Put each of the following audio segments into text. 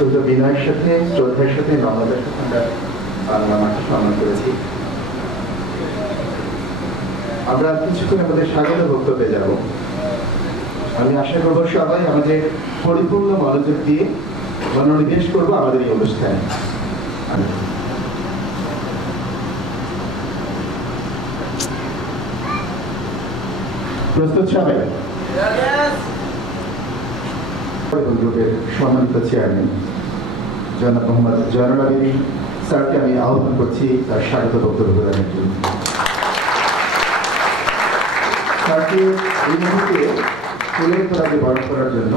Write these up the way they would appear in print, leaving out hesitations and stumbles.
অত্যন্ত বিনয়ের সাথে, শ্রদ্ধার সাথে, নম্রতার সাথে আমরা বাংলা মাকে সম্মান করেছি। আমরা কিছুক্ষণ আমাদের স্বাগত বক্তব্যে যাব। আমি আশা করব সবাই আমাদের পরিপূর্ণ মনোযোগ দিয়ে মনোনিবেশ করবো আমাদের এই অনুষ্ঠানে। প্রস্তুত সবাই? গ্রুপের সম্মানিত চেয়ারম্যান জনাব মোহাম্মদ জয়নুল আবেদীন স্যারকে আমি আহ্বান করছি তার স্বাগত বক্তব্য প্রদানের জন্য। স্যারকে এই মুহূর্তে ফুলের তোড়াকে বরণ করার জন্য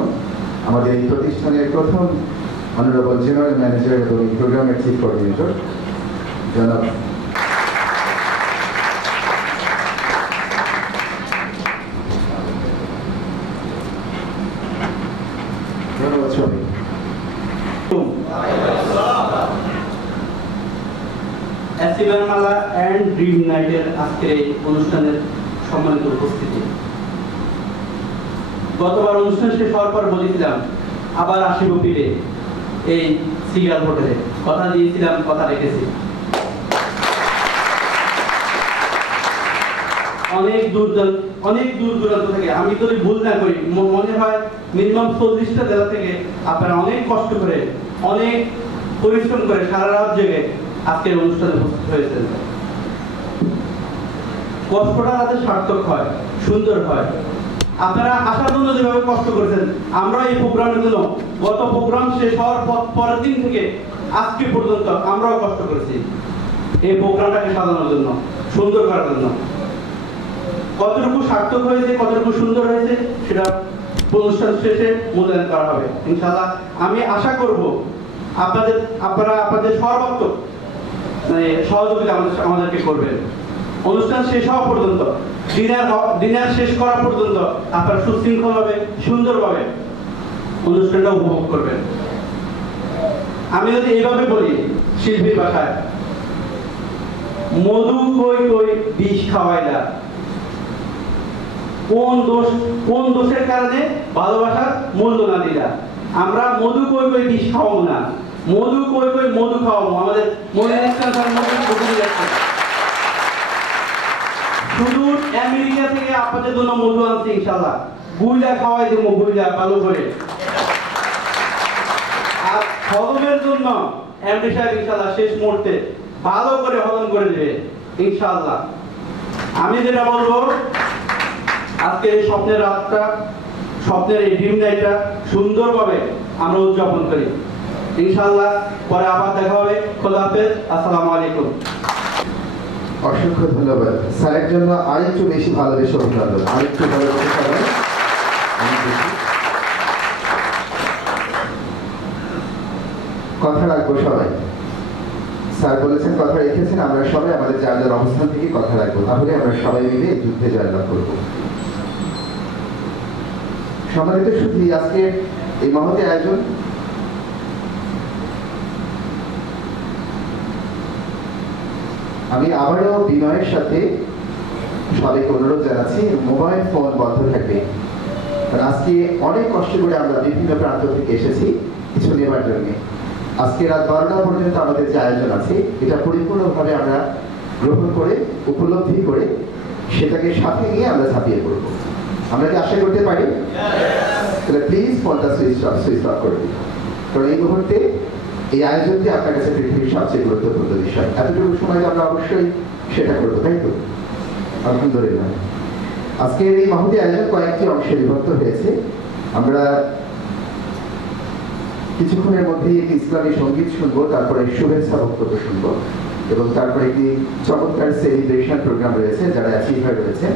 আমাদের এই প্রতিষ্ঠানের প্রথম অনারেবল জেনারেল ম্যানেজার এবং প্রোগ্রামের চিফ কোঅর্ডিনেটর জনাব মালা এন্ড ড্রিম নাইটের আজকের এই অনুষ্ঠানের সম্মানিত উপস্থিতি। গতবার অনুষ্ঠান শেষ হওয়ার পর বলেছিলাম আবার আসিব ফিরে এই সিগার হোটেলে, কথা দিয়েছিলাম, কথা রেখেছি। অনেক দূর দূরান্ত থেকে, আমি যদি ভুল না করি মনে হয় মিনিমাম 40টা জেলা থেকে আপনারা অনেক কষ্ট করে, অনেক পরিশ্রম করে সারা রাত জেগে আজকের অনুষ্ঠানে উপস্থিত হয়েছেন। কষ্টটা তাদের সার্থক হয়, সুন্দর হয়। আপনারা আসার জন্য যেভাবে কষ্ট করেছেন, আমরা এই প্রোগ্রামের জন্য গত প্রোগ্রাম শেষ হওয়ার পরের দিন থেকে আজকে পর্যন্ত আমরাও কষ্ট করেছি এই প্রোগ্রামটাকে সাজানোর জন্য, সুন্দর করার জন্য। কতটুকু সার্থক হয়েছে, কতটুকু সুন্দর হয়েছে সেটা অনুষ্ঠান শেষে মূল্যায়ন করা হবে ইনশাআল্লাহ। আমি আশা করব আপনারা আপনাদের সর্বাত্মক সহযোগিতা আমাদেরকে করবেন। অনুষ্ঠান শেষ হওয়া পর্যন্ত, ডিনার শেষ করা পর্যন্ত আপনারা সুশৃঙ্খলভাবে, সুন্দরভাবে অনুষ্ঠানটা উপভোগ করবেন। আমি যদি এইভাবে বলি শিল্পীর ভাষায়, মধু কই কই বিষ খাওয়াইলা, কোন দোষের কারণে ভালোবাসার মূল্য না দিলা। আমরা মধু কই কই বিষ খাওয়াবো না, মধু কই কই মধু খাওয়াবো। আমাদের মনে শুধু আমেরিকা থেকে আপনাদের জন্য মধু আনছি ইনশাআল্লাহ, গুইলা খাওয়াই দেবো, গুইলা ভালো করে। আর হজমের জন্য এমডি সাহেব ইনশাআল্লাহ শেষ মুহূর্তে ভালো করে হজম করে দেবে ইনশাআল্লাহ। আমি যেটা বলবো, আজকে এই স্বপ্নের রাতটা, স্বপ্নের এই ড্রিম নাইটটা সুন্দরভাবে আমরা উদযাপন করি ইনশাআল্লাহ। পরে আবার দেখা হবে। খোদা হাফেজ, আসসালামু আলাইকুম। অসংখ্য ধন্যবাদ স্যারের জন্য। আরেকটু বেশি ভালোবেসে অভিনন্দন, আরেকটু ভালোবেসে কথা রাখবো সবাই। স্যার বলেছেন, কথা রেখেছেন, আমরা সবাই আমাদের যার যার অবস্থান থেকে কথা রাখবো, তাহলে আমরা সবাই মিলে যুদ্ধে জয়লাভ করবো। সম্মানিত সুধী, আজকে এই মহতি আয়োজন আমি আবারও বিনয়ের সাথে সবাইকে অনুরোধ জানাচ্ছি, মোবাইল ফোন বন্ধ থাকবে। কারণ আজকে অনেক কষ্ট করে আমরা বিভিন্ন প্রান্ত থেকে এসেছি কিছু নেবার জন্য। আজকে রাত 12টা পর্যন্ত আমাদের যে আয়োজন আছে, এটা পরিপূর্ণভাবে আমরা গ্রহণ করে, উপলব্ধি করে, সেটাকে সাথে নিয়ে আমরা ঝাঁপিয়ে পড়বো। আমরা কি আশা করতে পারি? তাহলে প্লিজ ফোনটা সুইচ অফ করে দিন, কারণ এই মুহূর্তে এই আয়োজনটি আপনার কাছে পৃথিবীর সবচেয়ে গুরুত্বপূর্ণ বিষয়। এতটুকু সময় আমরা অবশ্যই সেটা করবো, তাই তো? আলহামদুলিল্লাহ। আজকের এই মহতি আয়োজন কয়েকটি অংশে বিভক্ত হয়েছে। আমরা কিছুক্ষণের মধ্যেই একটি ইসলামী সঙ্গীত শুনবো, তারপরে শুভেচ্ছা বক্তব্য শুনবো, এবং তারপরে একটি চমৎকার সেলিব্রেশন প্রোগ্রাম রয়েছে যারা অ্যাচিভার রয়েছে,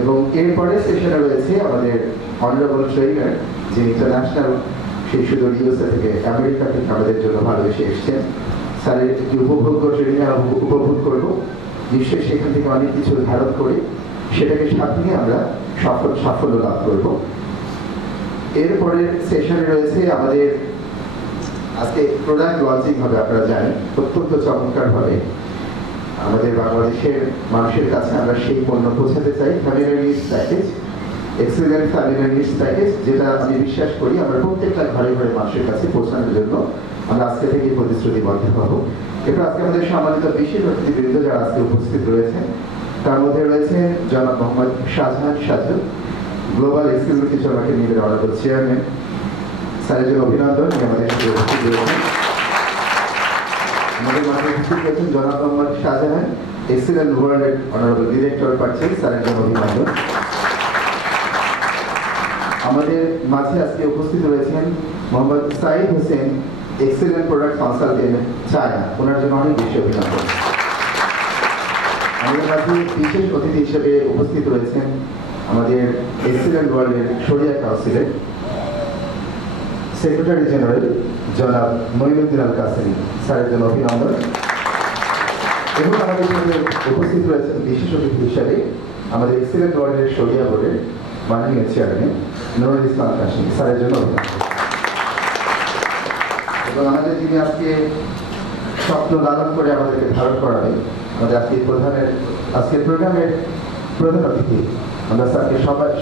এবং এরপরে সেশনে রয়েছে আমাদের অনারেবল ট্রেনার, যে ইন্টারন্যাশনাল শিশুদের ইউএসএ থেকে, আমেরিকা থেকে আমাদের জন্য ভালোবেসে এসছেন। স্যারের একটি উপভোগ্য ট্রেনিং উপভোগ করবো। নিশ্চয়ই সেখান থেকে অনেক কিছু ধারণ করে সেটাকে সাথে নিয়ে আমরা সাফল্য লাভ করবো। এরপরে সেশনে রয়েছে আমাদের আজকে প্রোডাক্ট লঞ্চিং হবে। আপনারা জানেন অত্যন্ত চমৎকার ভাবে আমাদের বাংলাদেশের মানুষের কাছে আমরা সেই পণ্য পৌঁছাতে চাই। Family needs package excellent family needs package, যেটা আমি বিশ্বাস করি আমরা প্রত্যেকটা ঘরে ঘরে মানুষের কাছে পৌঁছানোর জন্য আমরা আজকে থেকে প্রতিশ্রুতিবদ্ধ হব। এরপর আজকে আমাদের সম্মানিত বিশেষ অতিথিবৃন্দ যারা আজকে উপস্থিত রয়েছেন, তার মধ্যে রয়েছে জনাব Mohammad Shahjahan Saju, global executive market নিগমের অনারেবল চেয়ারম্যান। স্যারের জন্য অভিনন্দন, আমাদের সাথে উপস্থিত রয়েছেন। আমাদের মাঝে উপস্থিত রয়েছেন জনাব মোহাম্মদ শাহজাহান, এক্সিলেন্ট ওয়ার্ল্ডের অনারেবল ডিরেক্টর পার্চেস, স্যারের জন্য অভিনন্দন। আমাদের মাঝে আজকে উপস্থিত রয়েছেন Mohammad Saeed Hossain, excellent product consultant, China, ওনার জন্য অনেক বেশি অভিনন্দন। আমাদের মাঝে বিশেষ অতিথি হিসেবে উপস্থিত রয়েছেন আমাদের এক্সিলেন্ট ওয়ার্ল্ডের শরিয়া কাউন্সিলের সেক্রেটারি জেনারেল জনাব মঈনুদ্দিন আল কাসেমি, স্যারের জন্য অভিনন্দন। এবং আমাদের সাথে উপস্থিত রয়েছেন বিশেষ অতিথি হিসেবে আমাদের এক্সিলেন্ট ওয়ার্ল্ডের শরিয়া বোর্ডের মাননীয় চেয়ারম্যান নুরুল ইসলাম কাশিম, স্যারের জন্য অভিনন্দন। এবং আমাদের যিনি আজকে স্বপ্ন লালন করে আমাদেরকে ধারণ করাবেন, আমাদের আজকের প্রোগ্রামের প্রধান অতিথি, আমরা স্যারকে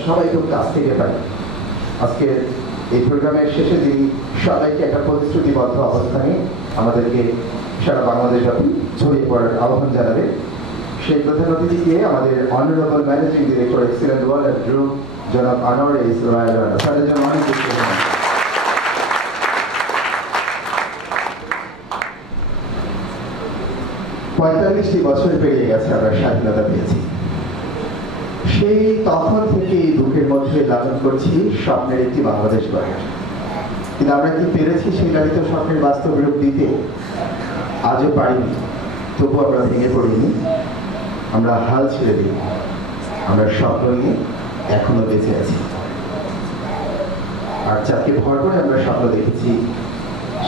সবাই খুব কাছ থেকে পাই। আজকে এই প্রোগ্রামের শেষে তিনি সবাইকে একটা প্রতিশ্রুতিবদ্ধ অবস্থানে আমাদেরকে সারা বাংলাদেশ ব্যাপী ছড়িয়ে পড়ার আহ্বান জানাবে। সেই প্রধান অতিথিকে আমাদের honourable managing director excellent world group জনাব আনোয়ার ইসরায়েল, স্যারের জন্য অনেক বেশি ধন্যবাদ। 45টি বছর পেরিয়ে গেছে আমরা স্বাধীনতা পেয়েছি। সেই তখন থেকে এই দুঃখের মধ্যে লালন করছি স্বপ্নের একটি বাংলাদেশ গড়ার। কিন্তু আমরা কি পেরেছি সেই লালিত স্বপ্নের বাস্তব রূপ দিতে? আজও পারিনি, তবু আমরা ভেঙে পড়িনি, আমরা হাল ছেড়ে দিই, আমরা স্বপ্ন নিয়ে এখনো বেঁচে আছি। আর যাকে ভর করে আমরা স্বপ্ন দেখেছি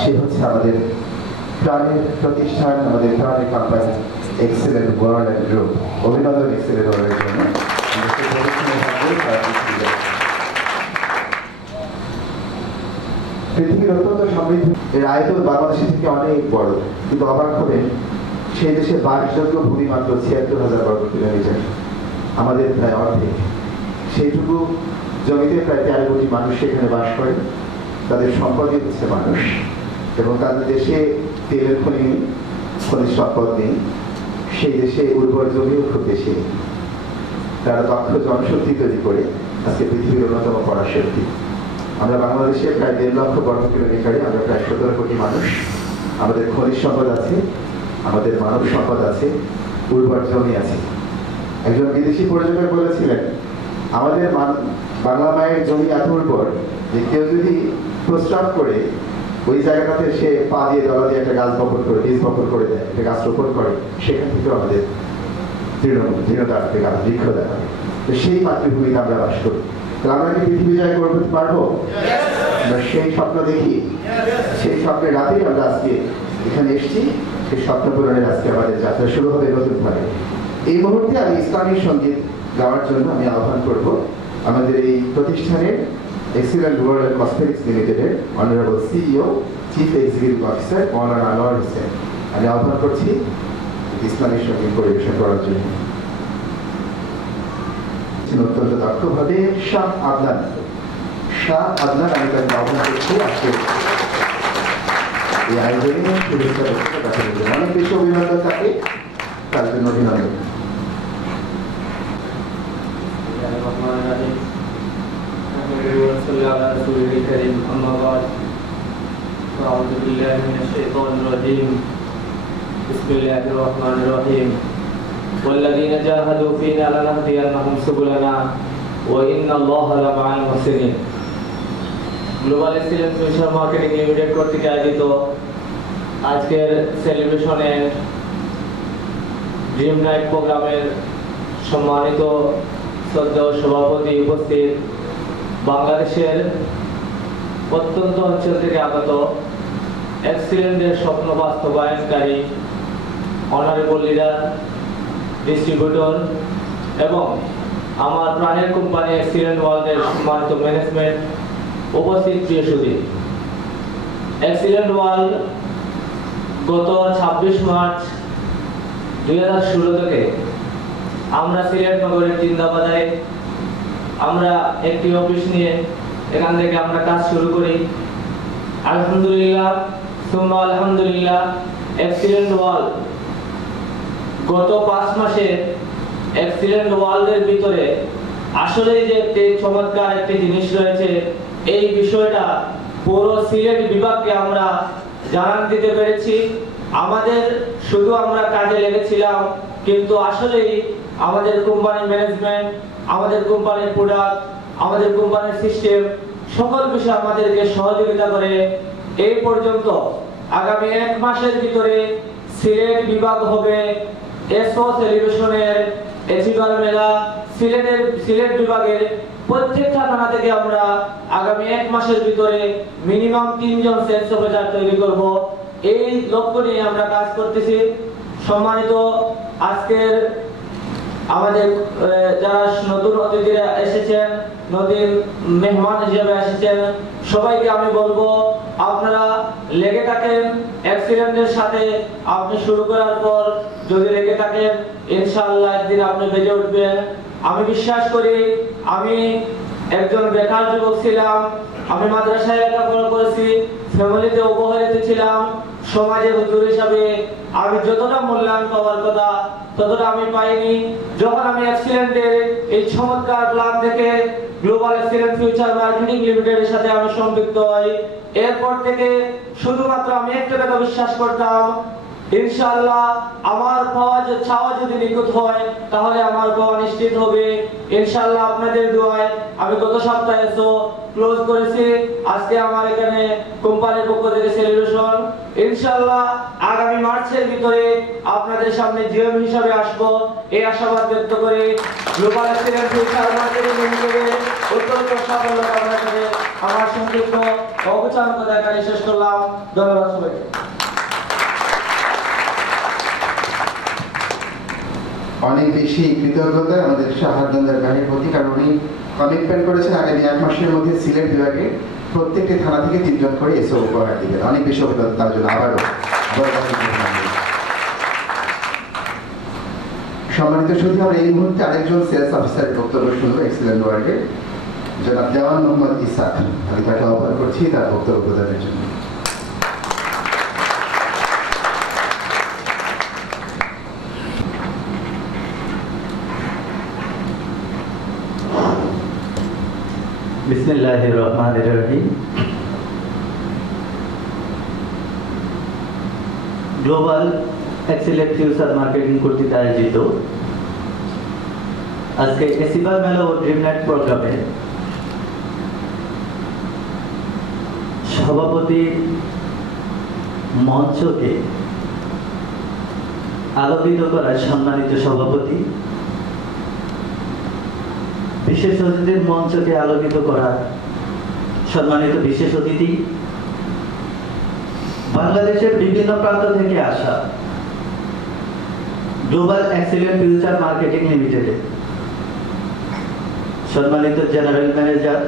সে হচ্ছে আমাদের প্রাণের প্রতিষ্ঠান, আমাদের প্রাণের কোম্পানি এক্সিলেন্ট ওয়ার্ল্ড গ্রুপ। অভিনন্দন এক্সিলেন্ট ওয়ার্ল্ডের জন্য। পৃথিবীর অত্যন্ত সমৃদ্ধ, এর আয়তন বাংলাদেশের থেকে অনেক বড়, কিন্তু অবাক হবেন সেই দেশে বাসযোগ্য ভূমি মাত্র ৭৬,০০০ বর্গ কিলোমিটার, আমাদের প্রায় অর্ধেক। সেইটুকু জমিতে প্রায় ১৩ কোটি মানুষ সেখানে বাস করে, তাদের সম্পদই হচ্ছে মানুষ। এবং তাদের দেশে তেলের খনি নেই, খনিজ সম্পদ নেই, সেই দেশে উর্বর জমিও খুব বেশি নেই। তারা দক্ষ জনশক্তি তৈরি করে আজকে পৃথিবীর অন্যতম পরাশক্তি। আমরা বাংলাদেশে প্রায় ১.৫ লক্ষ বর্গ কিলোমিটারে আমরা প্রায় ১৭ কোটি মানুষ। আমাদের খনিজ সম্পদ আছে, আমাদের মানব সম্পদ আছে, উর্বর জমি আছে। একজন বিদেশি পর্যটক বলেছিলেন, আমাদের বাংলা মায়ের জমি এত উর্বর যে কেউ যদি প্রস্রাব করে ওই জায়গাটাতে সে পা দিয়ে দলা দিয়ে একটা গাছ বপন করে, বীজ বপন করে দেয়, একটা গাছ রোপণ করে, সেখান থেকেও আমাদের দৃঢ়তা আসবে, গাছ বৃক্ষ দেখা। তো সেই মাতৃভূমিতে আমরা বাস করি। তাহলে আমরা কি পৃথিবী জয় করতে পারবো? আমরা সেই স্বপ্ন দেখি, সেই স্বপ্নের রাতেই আমরা আজকে এখানে এসেছি। সেই স্বপ্ন পূরণের আজকে আমাদের যাত্রা শুরু হবে নতুনভাবে। এই মুহূর্তে আমি ইসলামী সঙ্গীত গাওয়ার জন্য আমি আহ্বান করব আমাদের এই প্রতিষ্ঠানের এক্সিলেন্ট ওয়ার্ল্ড কসমেটিক্স লিমিটেডের honourable CEO chief executive officer Maulana Anwar Hossain, আমি আহ্বান করছি ইসলামী সঙ্গীত পরিবেশন করার জন্য। অত্যন্ত দক্ষভাবে শাহ আদনান, আমি তাকে আহ্বান করছি আজকে এই আয়োজনে শুভেচ্ছা বক্তব্য রাখার জন্য। অনেক বেশি অভিনন্দন তাকে, তার জন্য অভিনন্দন। والذين جاهدوا فينا لنهدينهم سبلنا وإن الله لمع المحسنين। Global excellence mission marketing limited কর্তৃক আয়োজিত আজকের সেলিব্রেশনের ড্রিম নাইট প্রোগ্রামের সম্মানিত শ্রদ্ধেয় সভাপতি উপস্থিত, বাংলাদেশের প্রত্যন্ত অঞ্চল থেকে আগত এক্সিলেন্টের স্বপ্ন বাস্তবায়নকারী অনারেবল লিডার, ডিস্ট্রিবিউটর এবং আমার প্রাণের কোম্পানি এক্সিলেন্ট ওয়ার্ল্ডের সম্মানিত ম্যানেজমেন্ট, উপস্থিত প্রিয় সুধী। এক্সিলেন্ট ওয়ার্ল্ড গত ২৬ মার্চ ২০১৬ থেকে আমরা সিলেট নগরের জিন্দাবাজারে আমরা একটি অফিস নিয়ে এখান থেকে আমরা কাজ শুরু করি। আলহামদুলিল্লাহ সুম্মা আলহামদুলিল্লাহ, এক্সিলেন্ট ওয়াল গত 5 মাসে এক্সিলেন্ট ওয়ার্ল্ডের ভিতরে আসলে যে একটি চমৎকার একটি জিনিস রয়েছে, এই বিষয়টা পুরো সিলেট বিভাগকে আমরা জানান দিতে পেরেছি। আমাদের শুধু আমরা কাজে লেগেছিলাম, কিন্তু আসলেই আমাদের কোম্পানির ম্যানেজমেন্ট, আমাদের কোম্পানির প্রোডাক্ট, আমাদের কোম্পানির সিস্টেম সকল বিষয়ে আমাদেরকে সহযোগিতা করে এই পর্যন্ত আগামী 1 মাসের ভিতরে সিলেট বিভাগ হবে এসও সেলিব্রেশনের এচিভার মেলা। সিলেট বিভাগের প্রত্যেকটা থানা থেকে আমরা আগামী 1 মাসের ভিতরে মিনিমাম 3 জন সেলস অফিসার তৈরি করব। এই লক্ষ্য নিয়ে আমরা কাজ করতেছি। সম্মানিত আজকের আমাদের যারা নতুন অতিথিরা এসেছেন, নতুন মেহমান হিসেবে এসেছেন, সবাইকে আমি বলবো আপনারা লেগে থাকেন এক্সিলেন্টের সাথে। আপনি শুরু করার পর যদি লেগে থাকেন, ইনশাআল্লাহ একদিন আপনি বেজে উঠবেন। আমি বিশ্বাস করি, আমি একজন বেকার যুবক ছিলাম, আমি মাদ্রাসায় লেখাপড়া করেছি, ফ্যামিলিতে অবহেলিত ছিলাম, সমাজে হুজুর হিসাবে আমি যতটা মূল্যায়ন পাওয়ার কথা ততটা আমি পাইনি। যখন আমি এক্সিলেন্টের এই চমৎকার প্ল্যান থেকে গ্লোবাল এক্সিলেন্ট ফিউচার মার্কেটিং লিমিটেডের সাথে আমি সম্পৃক্ত হই, এরপর থেকে শুধুমাত্র আমি একটা কথা বিশ্বাস করতাম, ইনশাআল্লাহ আমার পাওয়া যে চাওয়া যদি নিখুঁত হয় তাহলে আমার পাওয়া নিশ্চিত হবে। ইনশাআল্লাহ আপনাদের দোয়ায় আমি গত সপ্তাহে ক্লোজ করেছি। আজকে আমার এখানে কোম্পানির পক্ষ থেকে সেলিব্রেশন। ইনশাআল্লাহ আগামী মার্চের ভিতরে আপনাদের সামনে জিএম হিসাবে আসব, এই আশাবাদ ব্যক্ত করে গ্লোবাল এক্সিলেন্ট ফিউচার মার্কেটিং লিমিটেডের উত্তরোত্তর সাফল্য কামনা করে আমার সংক্ষিপ্ত অবচান কথা এখানে শেষ করলাম। ধন্যবাদ সবাইকে। অনেক বেশি কৃতজ্ঞতা আমাদের শাহাদাতের ভাইয়ের প্রতি, কারণ উনি কমিটমেন্ট করেছেন আগামী 1 মাসের মধ্যে সিলেট বিভাগে প্রত্যেকটি থানা থেকে 3 জন করে এসও উপহার দিবেন। অনেক বেশি অভিজ্ঞতা তার জন্য আবারও সম্মানিত। শুধু আমরা এই মুহূর্তে আরেকজন সেলস অফিসারের বক্তব্য শুনবো এক্সিলেন্ট ওয়ার্ল্ডের জনাব দেওয়ান মোহাম্মদ ইসাক। আমি তাকে আহ্বান করছি তার বক্তব্য প্রদানের জন্য। বিসমিল্লাহির রহমানির রহিম। গ্লোবাল এক্সিলেন্ট ফিউচার মার্কেটিং কর্তৃক আয়োজিত আজকে এসিভার মেলা ও ড্রিম নাইট প্রোগ্রামে সভাপতি মঞ্চকে আলোকিত করার সম্মানিত সভাপতি, বিশেষ অতিথির মঞ্চকে আলোকিত করার সম্মানিত বিশেষ অতিথি, বাংলাদেশের বিভিন্ন প্রান্ত থেকে আসা গ্লোবাল এক্সিলেন্ট ফিউচার মার্কেটিং লিমিটেডে সম্মানিত general manager,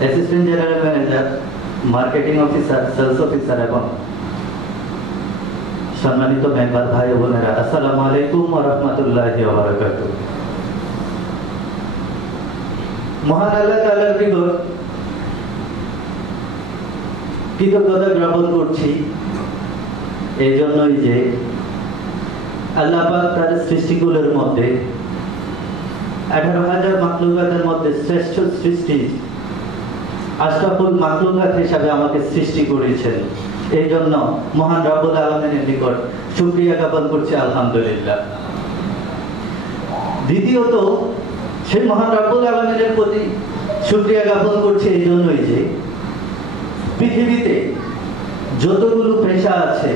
assistant general manager, marketing officer, sales officer এবং সম্মানিত মেম্বার ভাই ও বোনেরা, আসসালামু আলাইকুম ওয়া রাহমাতুল্লাহি ওয়া বারাকাতুহু। মহান আল্লাহ তাআলার নিকট কৃতজ্ঞতা জ্ঞাপন করছি এই জন্যই যে আল্লাহ পাক তার সৃষ্টিগুলোর মধ্যে 18,000 মাখলুকাতের মধ্যে শ্রেষ্ঠ সৃষ্টি আশরাফুল মাখলুকাত হিসাবে আমাকে সৃষ্টি করেছেন। এই জন্য মহান রব্বুল আলামিনের নিকট শুকরিয়া জ্ঞাপন করছি, আলহামদুলিল্লাহ। দ্বিতীয়ত সেই মহান রব্বুল আলামিনের প্রতি শুকরিয়া জ্ঞাপন করছি এই জন্যই যে পৃথিবীতে যতগুলো পেশা আছে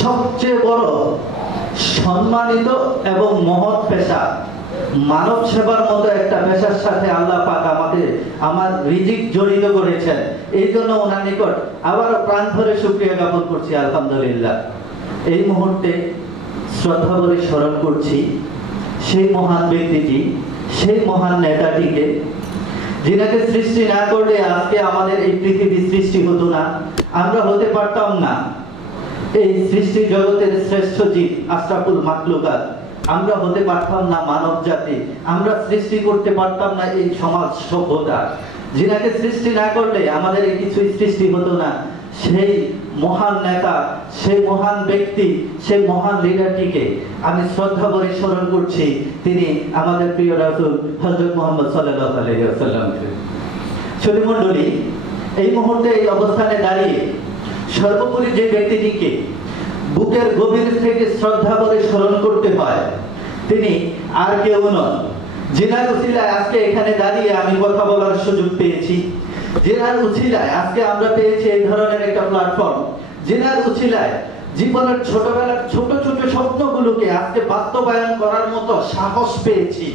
সবচেয়ে বড় সম্মানিত এবং মহৎ পেশা মানব সেবার মতো একটা পেশার সাথে আল্লাহ পাক আমার রিজিক জড়িত করেছেন। এই জন্য ওনার নিকট আবারও প্রাণ ভরে শুকরিয়া জ্ঞাপন করছি, আলহামদুলিল্লাহ। এই মুহূর্তে শ্রদ্ধা ভরে স্মরণ করছি সেই মহান ব্যক্তিটি, সেই মহান নেতাটিকে, যিনাকে সৃষ্টি না করলে আজকে আমাদের এই পৃথিবী সৃষ্টি হতো না, আমরা হতে পারতাম না এই সৃষ্টি জগতের শ্রেষ্ঠ জীব আশরাফুল মাখলুকাত আমরা হতে পারতাম না মানব জাতি, আমরা সৃষ্টি করতে পারতাম না এই সমাজ সভ্যতা। যিনাকে সৃষ্টি না করলে আমাদের এই কিছুই সৃষ্টি হতো না। সেই মহান নেতা, সেই মহান ব্যক্তি, সেই মহান লিডারটিকে আমি শ্রদ্ধা করে স্মরণ করছি। তিনি আমাদের প্রিয় রাসূল হযরত মুহাম্মদ সাল্লাল্লাহু আলাইহি ওয়াসাল্লামকে। সুধী মণ্ডলী, এই মুহূর্তে এই অবস্থানে দাঁড়িয়ে সর্বোপরি যে ব্যক্তিটিকে বুকের গভীর থেকে শ্রদ্ধা করে স্মরণ করতে হয়, তিনি আর কেউ নন, যিনার উসিলায় আজকে এখানে দাঁড়িয়ে আমি কথা বলার সুযোগ পেয়েছি, যিনার উসিলায় আজকে আমরা পেয়েছি এই ধরনের একটা প্ল্যাটফর্ম, যিনার উসিলায় জীবনের ছোটবেলার ছোট ছোট স্বপ্নগুলোকে আজকে বাস্তবায়ন করার মতো সাহস পেয়েছি।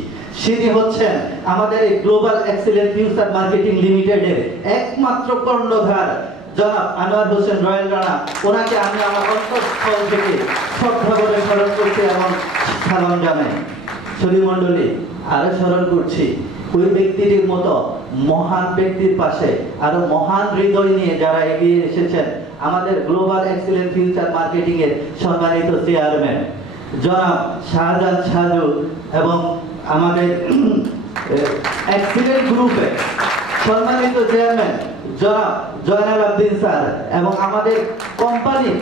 তিনি হচ্ছেন আমাদের এই গ্লোবাল এক্সিলেন্ট ফিউচার মার্কেটিং লিমিটেডের একমাত্র কর্ণধার জনাব আনোয়ার হোসেন রয়েল রানা। ওনাকে আমি আমার অন্তঃস্থল থেকে শ্রদ্ধা করে স্মরণ করছি এবং সালাম জানাই। সুধী মণ্ডলী, আরো স্মরণ করছি ওই ব্যক্তিটির মতো মহান ব্যক্তির পাশে আরো মহান হৃদয় নিয়ে যারা এগিয়ে এসেছেন, আমাদের গ্লোবাল এক্সিলেন্ট ফিউচার মার্কেটিং এর সম্মানিত চেয়ারম্যান জনাব শাহজাহান সাজু এবং আমাদের এক্সিলেন্ট গ্রুপের সম্মানিত চেয়ারম্যান জনাব জয়নাল আব্দিন স্যার এবং আমাদের কোম্পানির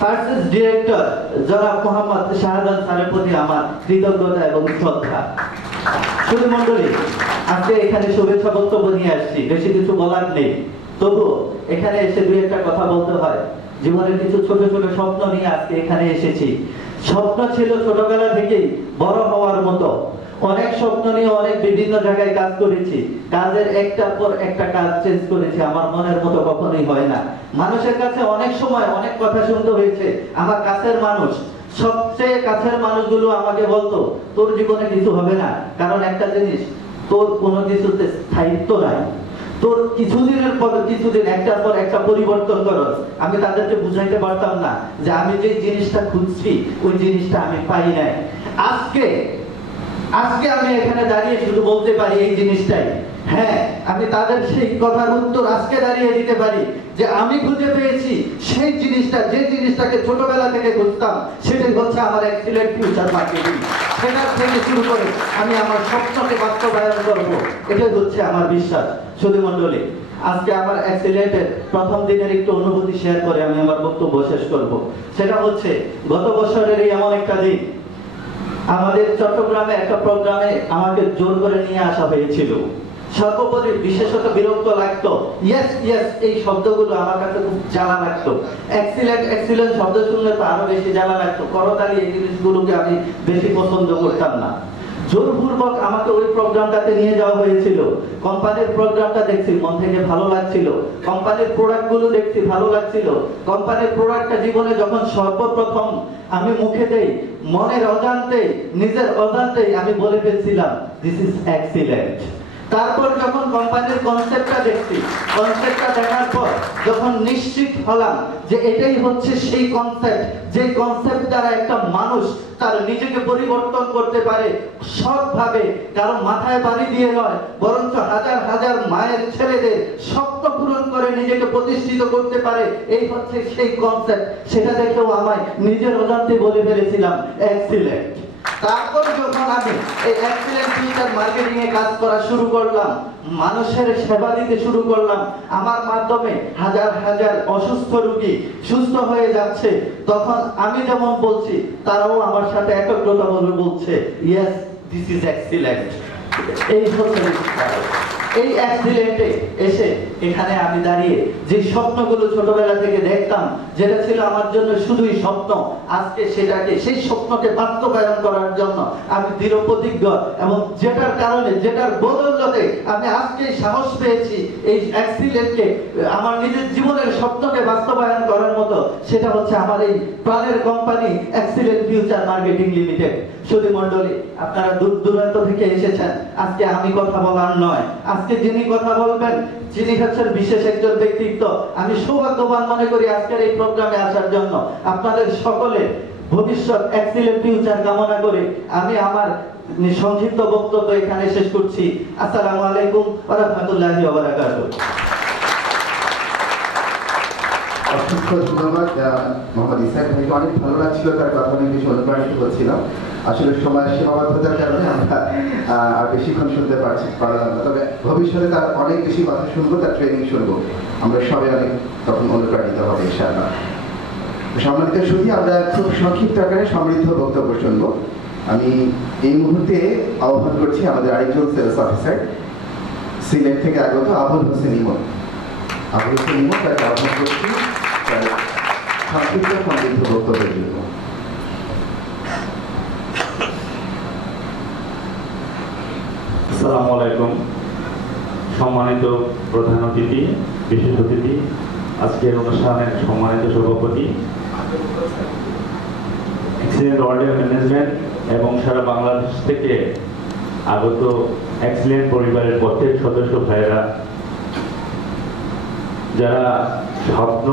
পার্সেস ডিরেক্টর জনাব মোহাম্মদ শাহজাহান স্যারের প্রতি আমার কৃতজ্ঞতা এবং শ্রদ্ধা। সুধী মণ্ডলী, আজকে এখানে শুভেচ্ছা বক্তব্য নিয়ে আসছি, বেশি কিছু বলার নেই, তবু এখানে এসে দুই একটা কথা বলতে হয়। জীবনের কিছু ছোট ছোট স্বপ্ন নিয়ে আজকে এখানে এসেছি। স্বপ্ন ছিল ছোটবেলা থেকেই বড় হওয়ার মতো। অনেক স্বপ্ন নিয়ে অনেক বিভিন্ন জায়গায় কাজ করেছি, কাজের একটার পর একটা কাজ চেঞ্জ করেছি। আমার মনের মতো কখনোই হয় না। মানুষের কাছে অনেক সময় অনেক কথা শুনতে হয়েছে। আমার কাছের মানুষ, সবচেয়ে কাছের মানুষগুলো আমাকে বলতো তোর জীবনে কিছু হবে না, কারণ একটা জিনিস, তোর কোনো কিছুতে স্থায়িত্ব নাই, তোর কিছুদিনের পর কিছুদিন একটার পর একটা পরিবর্তন করস। আমি তাদেরকে বুঝাইতে পারতাম না যে আমি যে জিনিসটা খুঁজছি ওই জিনিসটা আমি পাই নাই। আজকে আমি এখানে দাঁড়িয়ে শুধু বলতে পারি এই জিনিসটাই, হ্যাঁ, আমি তাদের সেই কথার উত্তর আজকে দাঁড়িয়ে দিতে পারি যে আমি খুঁজে পেয়েছি সেই জিনিসটা, যে জিনিসটাকে ছোটবেলা থেকে খুঁজতাম, সেটাই হচ্ছে আমার এক্সিলেন্ট ফিউচার মার্কেটিং। সেটার থেকে শুরু করে আমি আমার স্বপ্নকে বাস্তবায়ন করবো, এটাই হচ্ছে আমার বিশ্বাস। সুধী মণ্ডলী, আজকে আমার এক্সিলেন্টের প্রথম দিনের একটু অনুভূতি শেয়ার করে আমি আমার বক্তব্য শেষ করব। সেটা হচ্ছে গত বছরের এই এমন একটা দিন, আমাদের চট্টগ্রামে একটা প্রোগ্রামে আমাকে জোর করে নিয়ে আসা হয়েছিল। সর্বোপরি বিশেষত বিরক্ত লাগতো, ইয়েস ইয়েস এই শব্দগুলো আমার কাছে খুব জ্বালা লাগতো। এক্সিলেন্ট এক্সিলেন্ট শব্দ শুনলে তো আরো বেশি জ্বালা লাগতো। করতালি এই জিনিসগুলোকে আমি বেশি পছন্দ করতাম না। জোরপূর্বক আমাকে ওই প্রোগ্রামটাতে নিয়ে যাওয়া হয়েছিল। কোম্পানির প্রোগ্রামটা দেখছি, মন থেকে ভালো লাগছিল। কোম্পানির প্রোডাক্টগুলো দেখছি, ভালো লাগছিল। কোম্পানির প্রোডাক্টটা জীবনে যখন সর্বপ্রথম আমি মুখে দেই, মনের অজান্তে, নিজের অজান্তেই আমি বলে ফেলছিলাম দিস ইজ এক্সিলেন্ট। তারপর যখন কোম্পানির কনসেপ্টটা দেখছি, কনসেপ্টটা দেখার পর যখন নিশ্চিত হলাম যে এটাই হচ্ছে সেই কনসেপ্ট, যে কনসেপ্ট দ্বারা একটা মানুষ তার নিজেকে পরিবর্তন করতে পারে সৎভাবে, কারো মাথায় বাড়ি দিয়ে নয়, বরঞ্চ হাজার হাজার মায়ের ছেলেদের স্বপ্ন পূরণ করে নিজেকে প্রতিষ্ঠিত করতে পারে, এই হচ্ছে সেই কনসেপ্ট। সেটা দেখেও আমায় নিজের অজান্তে বলে ফেলেছিলাম এক্সিলেন্ট। তারপর যখন আমি এই এক্সিলেন্ট ফিউচার মার্কেটিং এ কাজ করা শুরু করলাম, মানুষের সেবা দিতে শুরু করলাম, আমার মাধ্যমে হাজার হাজার অসুস্থ রোগী সুস্থ হয়ে যাচ্ছে, তখন আমি যেমন বলছি তারাও আমার সাথে একত্রতা বলে বলছে ইয়েস দিস ইজ এক্সিলেন্ট। এই হচ্ছে এই এক্সিলেন্টে এসে এখানে আমি দাঁড়িয়ে যে স্বপ্নগুলো ছোটবেলা থেকে দেখতাম, যেটা ছিল আমার জন্য শুধুই স্বপ্ন, আজকে সেটাকে, সেই স্বপ্নকে বাস্তবায়ন করার জন্য আমি দৃঢ় প্রতিজ্ঞ, এবং যেটার কারণে, যেটার বদৌলতে আমি আজকে সাহস পেয়েছি এই এক্সিলেন্টকে আমার নিজের জীবনের স্বপ্নকে বাস্তবায়ন করার মতো, সেটা হচ্ছে আমার এই প্রাণের company excellent future marketing limited. সুধী মণ্ডলী, আপনারা দূর দূরান্ত থেকে এসেছেন, আজকে আমি কথা বলার নয়, আজকে যিনি কথা বলবেন যিনি হচ্ছেন বিশেষ একজন ব্যক্তিত্ব। আমি সৌভাগ্যবান মনে করি আজকের এই প্রোগ্রামে আসার জন্য। আপনাদের সকলে ভবিষ্যৎ এক্সিলেন্ট ফিউচার কামনা করে আমি আমার সংক্ষিপ্ত বক্তব্য এখানে শেষ করছি। আসসালামু আলাইকুম ওয়া রাহমাতুল্লাহি ওয়া বারাকাতুহু। অসংখ্য ধন্যবাদ মোহাম্মদ ইসাক ভাইকে, অনেক ভালো লাগছিল তার কথা, আমি বেশি অনুপ্রাণিত হচ্ছিলাম। আসলে সময় সীমাবদ্ধতার কারণে আমরা আর বেশিক্ষণ শুনতে পারলাম না, তবে ভবিষ্যতে তার অনেক বেশি কথা শুনবো, তার ট্রেনিং শুনবো, আমরা সবাই অনেক তখন অনুপ্রাণিত হবে ইনশাআল্লাহ। সম্মানিত সুধী, আমরা খুব সংক্ষিপ্ত আকারে সমৃদ্ধ বক্তব্য শুনবো। আমি এই মুহূর্তে আহ্বান করছি আমাদের আরেকজন সেলস অফিসার, সিলেট থেকে আগত আবুল হোসেন ইমন। আবুল হোসেন ইমন তাকে আহ্বান করছি তার সংক্ষিপ্ত সমৃদ্ধ বক্তব্যের জন্য। আসসালামু আলাইকুম। সম্মানিত প্রধান অতিথি, বিশেষ অতিথি, আজকের অনুষ্ঠানের সম্মানিত সভাপতি, এক্সিলেন্ট অর্ডার ম্যানেজমেন্ট এবং সারা বাংলাদেশ থেকে আগত এক্সিলেন্ট পরিবারের প্রত্যেক সদস্য ভাইয়েরা, যারা স্বপ্ন